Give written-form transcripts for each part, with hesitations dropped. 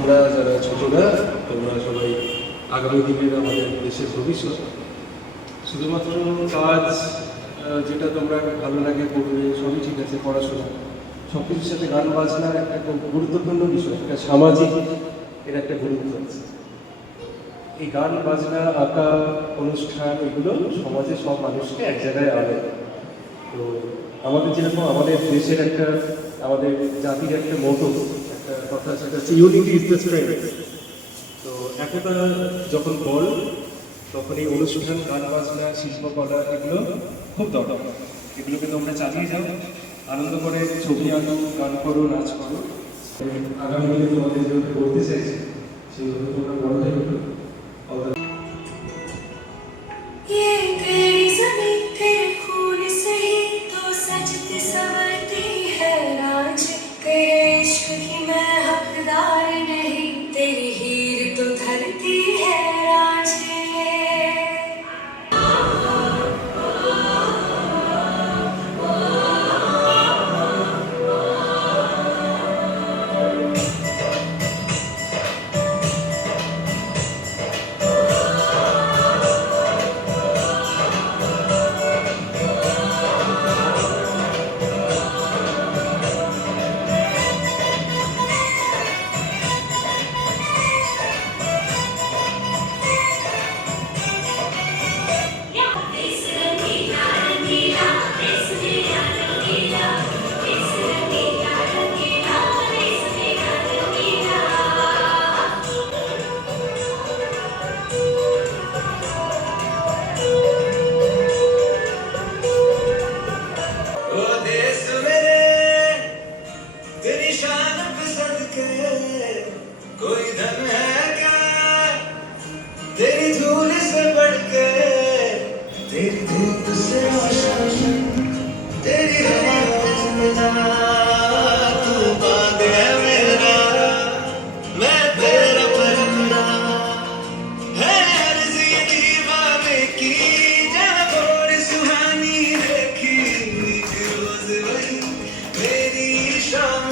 আমরা যারা ছোটরা, তোমরা সবাই আগামী দিনের আমাদের দেশের ভবিষ্যৎ। শুধুমাত্র কাজ যেটা তোমরা ভালো লাগে করবে সবই ঠিক আছে, পড়াশোনা সব কিছুর সাথে গান বাজনার একটা গুরুত্বপূর্ণ বিষয়, একটা সামাজিক এর একটা গুরুত্ব আছে। এই গান বাজনা আঁকা অনুষ্ঠান এগুলো সমাজে সব মানুষকে এক জায়গায় আনে। তো আমাদের যেরকম আমাদের দেশের একটা, আমাদের জাতির একটা মতো একটা কথা আছে, সেটা হচ্ছে ইউনিটি ইজ দ্য স্ট্রেংথ। তো একতা যখন বল, তখন এই অনুষ্ঠান গান বাজনা শিল্পকলা এগুলো খুব দরকার। এগুলোকে তোমরা চালিয়ে যাও, আনন্দ করে ছবি আঁকো, গান করো, নাচ করো। আগামী দিনে তোমাদের যেভাবে করতে চাইছি সেভাবে তোমরা বড় হয়ে উঠো। ये तेरी ज़मीं तेरे खून से ही तो सजती संवरती है राज। तेरे इश्क की मैं हकदार नहीं, तेरी हीर तो धरती है राज। कोई धन है क्या तेरी धूल से बढ़ के, तेरी धूप से रोशन, तेरी हवा तू बात है मेरा, मैं तेरा परिंदा है अर्ज़ी दीवाने की, जहाँ और सुहानी देखी एक रोज वही मेरी शाम।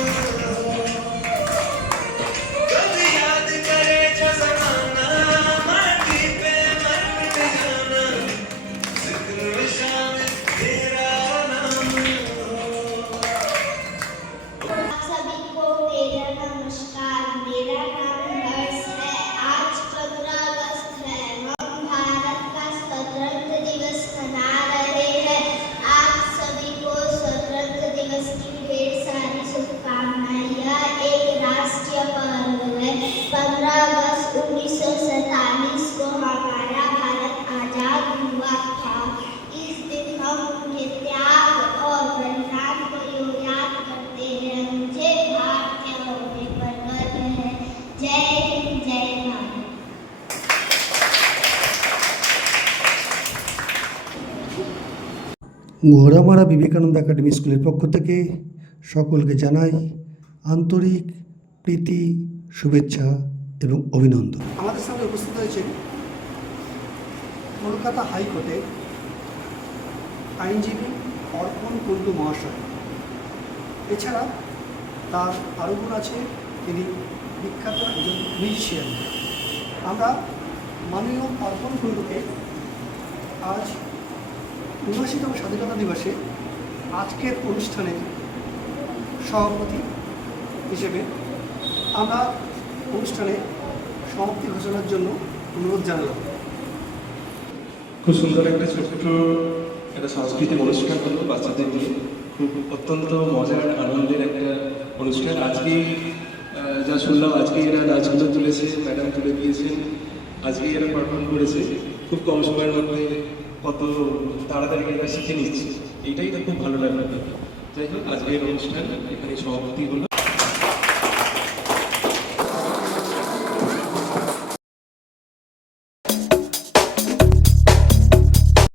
ঘোড়ামারা বিবেকানন্দ একাডেমি স্কুলের পক্ষ থেকে সকলকে জানাই আন্তরিক প্রীতি, শুভেচ্ছা এবং অভিনন্দন। আমাদের সামনে উপস্থিত হয়েছেন কলকাতা হাইকোর্টের আইনজীবী অর্পণ কুণ্ডু মহাশয়। এছাড়া তার আরও গুণ আছে, তিনি বিখ্যাত একজন মিউজিশিয়ান। আমরা মাননীয় অর্পণ কুণ্ডুকে আজ ৭৯তম স্বাধীনতা দিবসে আজকের অনুষ্ঠানের সভাপতি হিসেবে আমরা অনুষ্ঠানে সমাপ্তি ঘোষণার জন্য অনুরোধ জানালাম। খুব সুন্দর একটা ছোট্ট একটা সাংস্কৃতিক অনুষ্ঠান হলো বাচ্চাদের নিয়ে, খুব অত্যন্ত মজার আনন্দের একটা অনুষ্ঠান। আজকে যা শুনলাম, আজকে এরা নাচগুলো তুলেছে, ম্যাডাম তুলে দিয়েছেন, আজকেই এরা পারফর্ম করেছে। খুব কম সময়ের মধ্যে কত তাড়াতাড়ি এরা শিখে নিচ্ছে, এইটাই তো খুব ভালো লাগলো। যাই হোক, আজকের অনুষ্ঠান এখানে সমাপ্তি হলো।